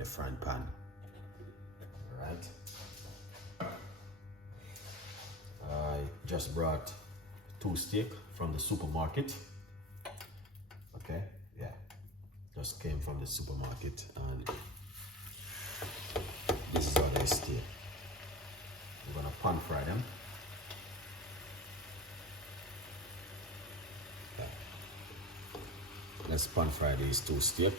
the frying pan. Alright. I just brought 2 steak from the supermarket. Okay, yeah. Just came from the supermarket and this is how they stay. We're gonna pan fry them. Okay. Let's pan fry these 2 steak.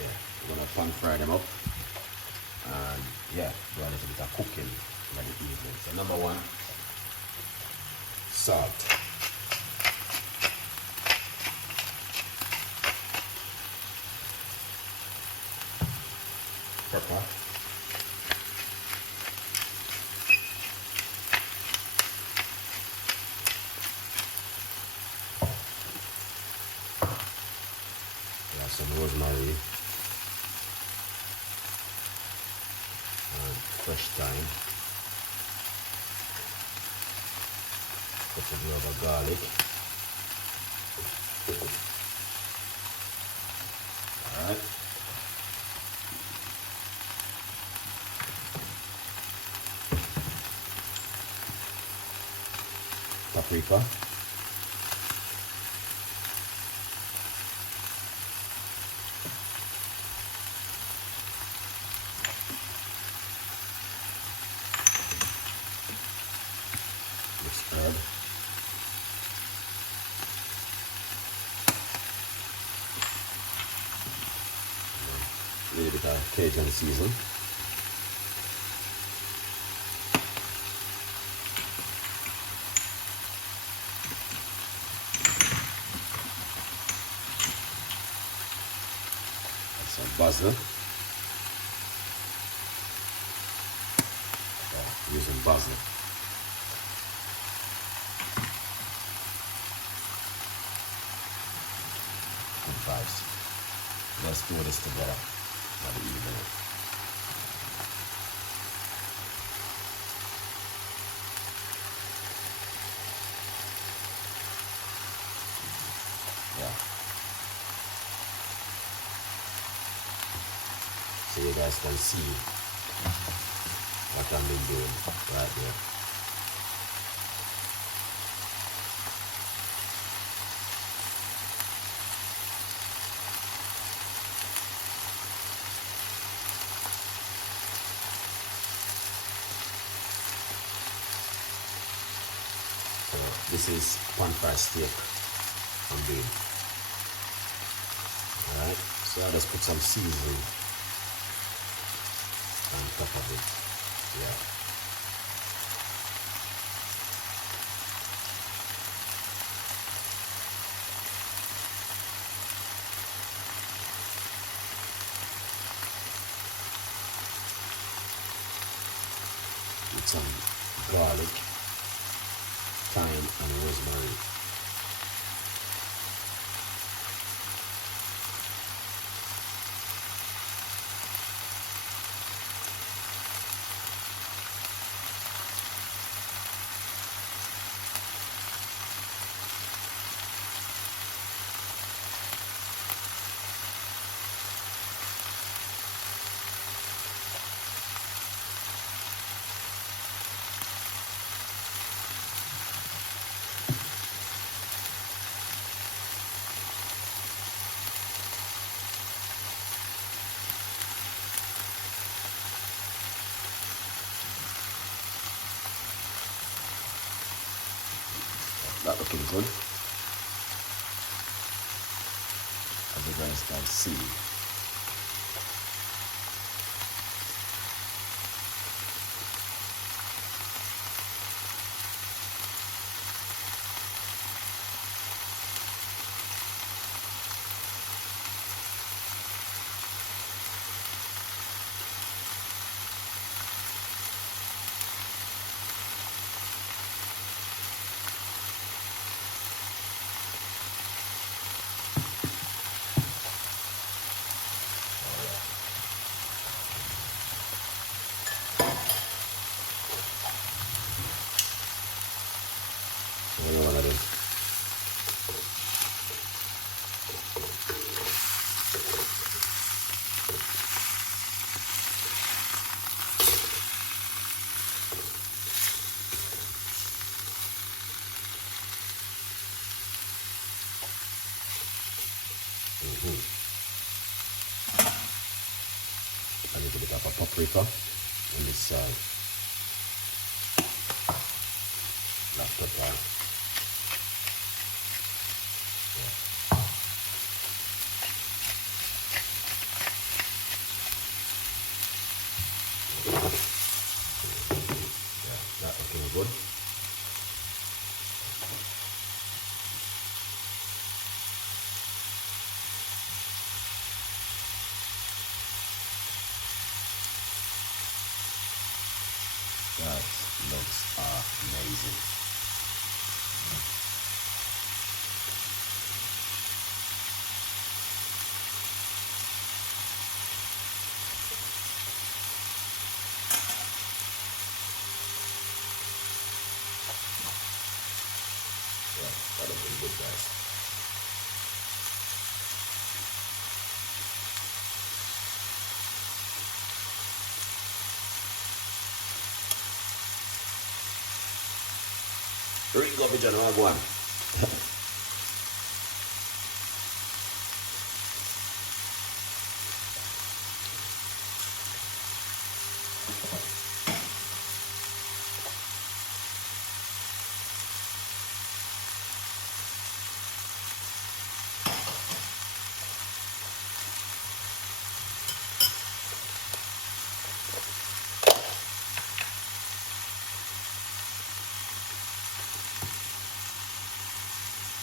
Yeah, we're gonna pan fry them up and yeah, do a little bit of cooking by the evening. So number 1, salt. Pepper. Yeah, some rosemary. And fresh thyme. Couple of garlic. Alright. Paprika. Mixed herb. A little bit of Cajun season. Some basil. Using basil. Good vibes. Let's do this together for the evening. Yeah. So you guys can see what I'm doing right there. So this is pan fried steak I'm doing. Alright, so I just put some seasoning on top of it. Yeah. With some garlic, thyme, and rosemary. That looking good. As you guys can see. a little bit of a paprika on this side. Black pepper. Yeah, that's looking good. That looks amazing. Yeah, that looks good, guys. Rick Lovage and Wagwan.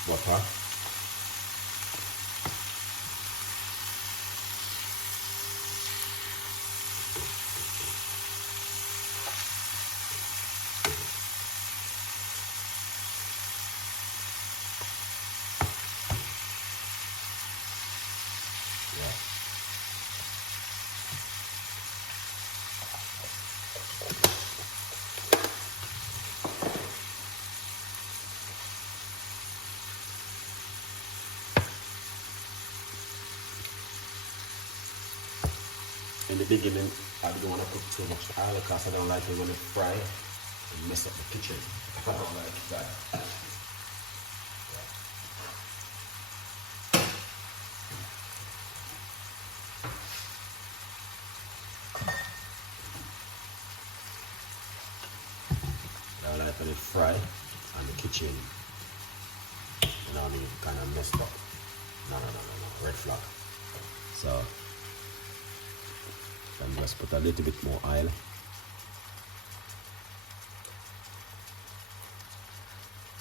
Butter. Yeah. In the beginning, I don't want to cook too much oil because I don't like it when it fry and mess up the kitchen. I don't like that. I don't like when it fry and the kitchen, you know what I mean, kind of messed up. No, red flag. So, I'm just put a little bit more oil.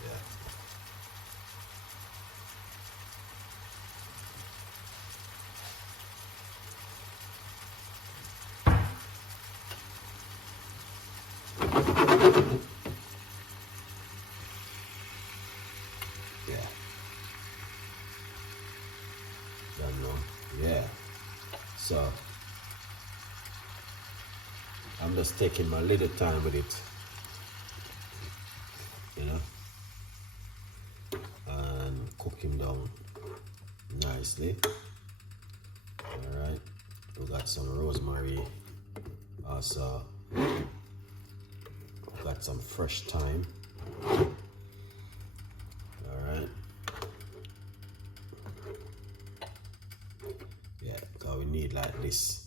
Yeah. Yeah. Done now. Yeah. So, I'm just taking my little time with it, you know, and cook him down nicely. All right, we got some rosemary, also got some fresh thyme. All right, yeah, because we need like this.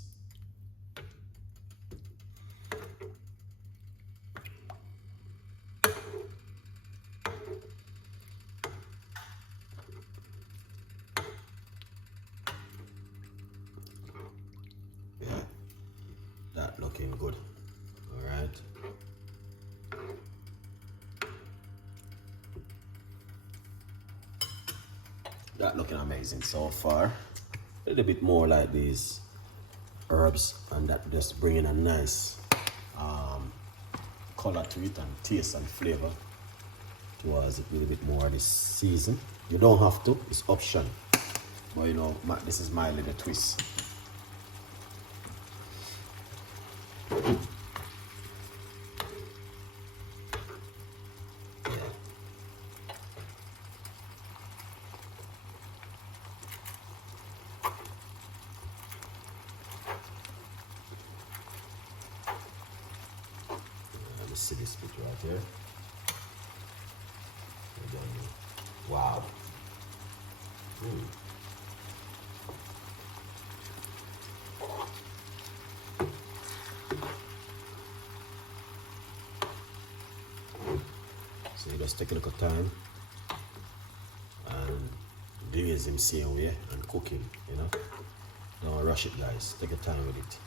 That looking good. All right. That looking amazing so far. A little bit more like these herbs, and that just bringing a nice color to it and taste and flavor towards it. A little bit more of this season. You don't have to, it's option. But you know, this is my little twist. Let me see this bit right here. Wow. Just take a little time and glaze him same way and cook him, you know. Don't rush it, guys. Take your time with it.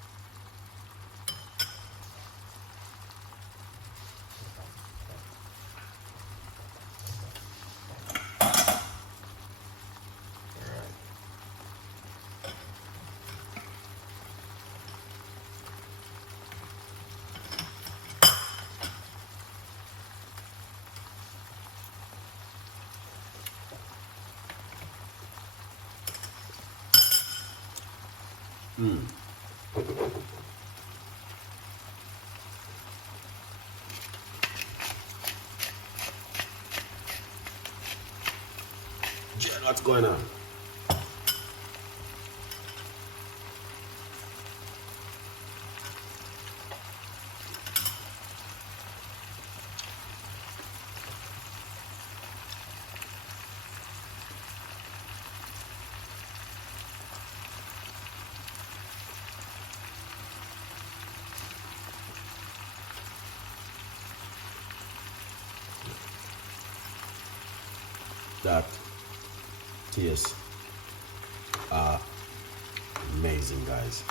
Jen, what's going on? That tastes amazing, guys.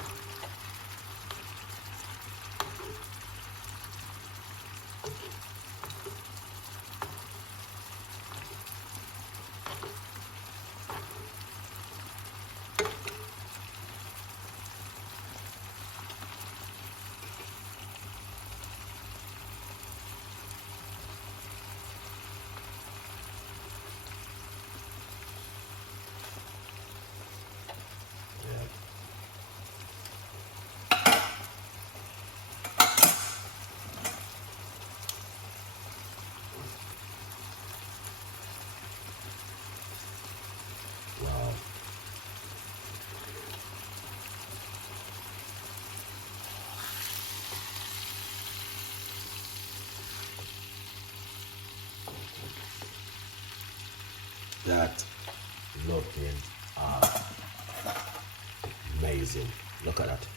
Wow. That looking amazing. Look at that.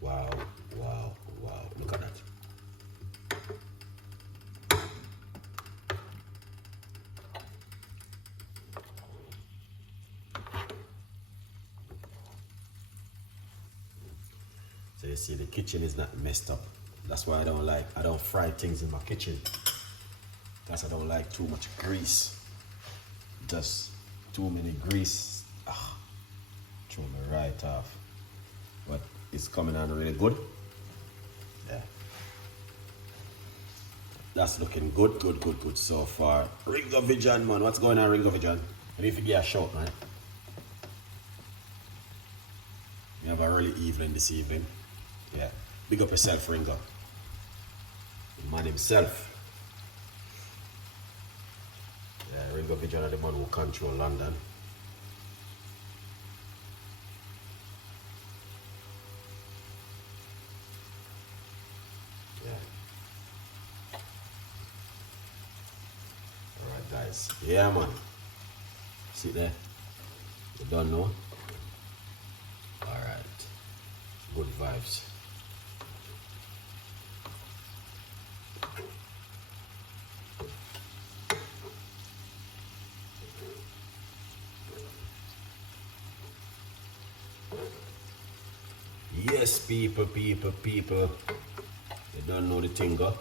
Wow, wow, wow. Look at that. So you see the kitchen is not messed up. That's why I don't fry things in my kitchen. Because I don't like too much grease. Just too many grease. Throw me right off. But it's coming out really good. Yeah. That's looking good, good, good, good so far. Ringo Vision, man. What's going on, Ringo Vision? I need to get a shot, man. You have a early evening this evening. Yeah. Big up yourself, Ringo. The man himself. Yeah, Ringo Vision are the man who control London. Yeah. Alright, guys. Yeah, man. See there? You don't know? Alright. Good vibes. Yes, people. You don't know the thing, go.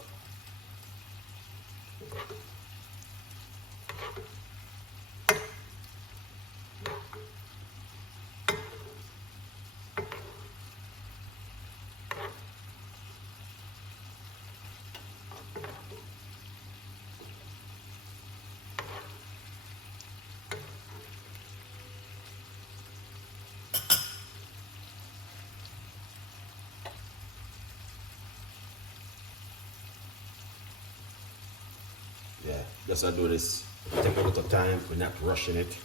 Yeah, just I do this. Take a little time, we're not rushing it.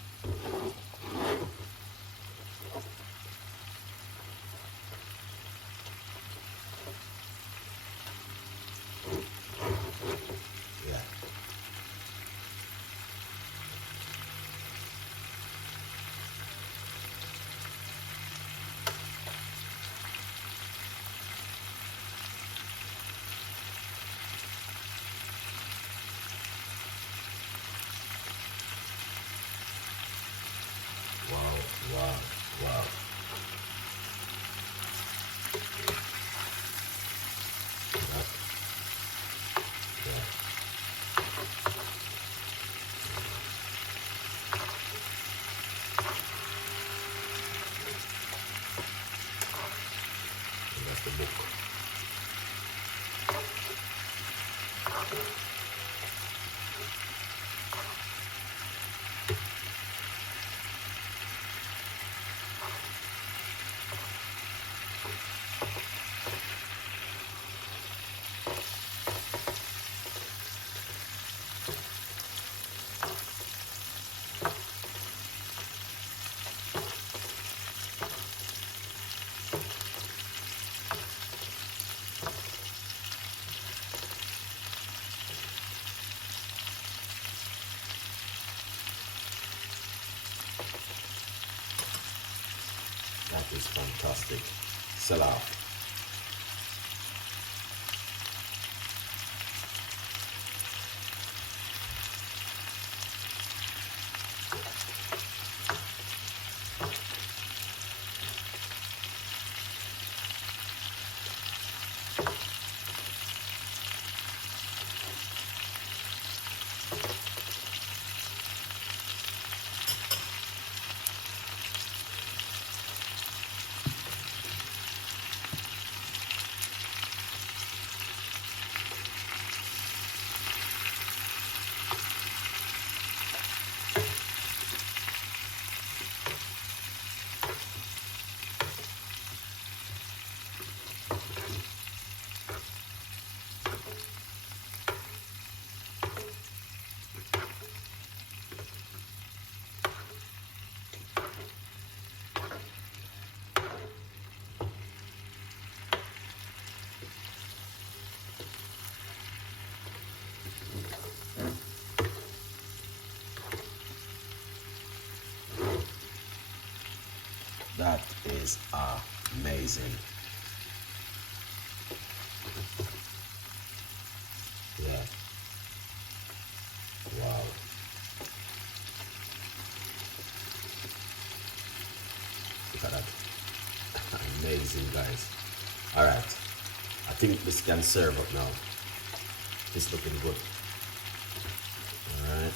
Yeah. That's the book. That is fantastic. Sell out. That is amazing. Yeah. Wow. Look at that. Amazing, guys. All right. I think this can serve up now. It's looking good. All right.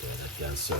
Yeah, that can serve.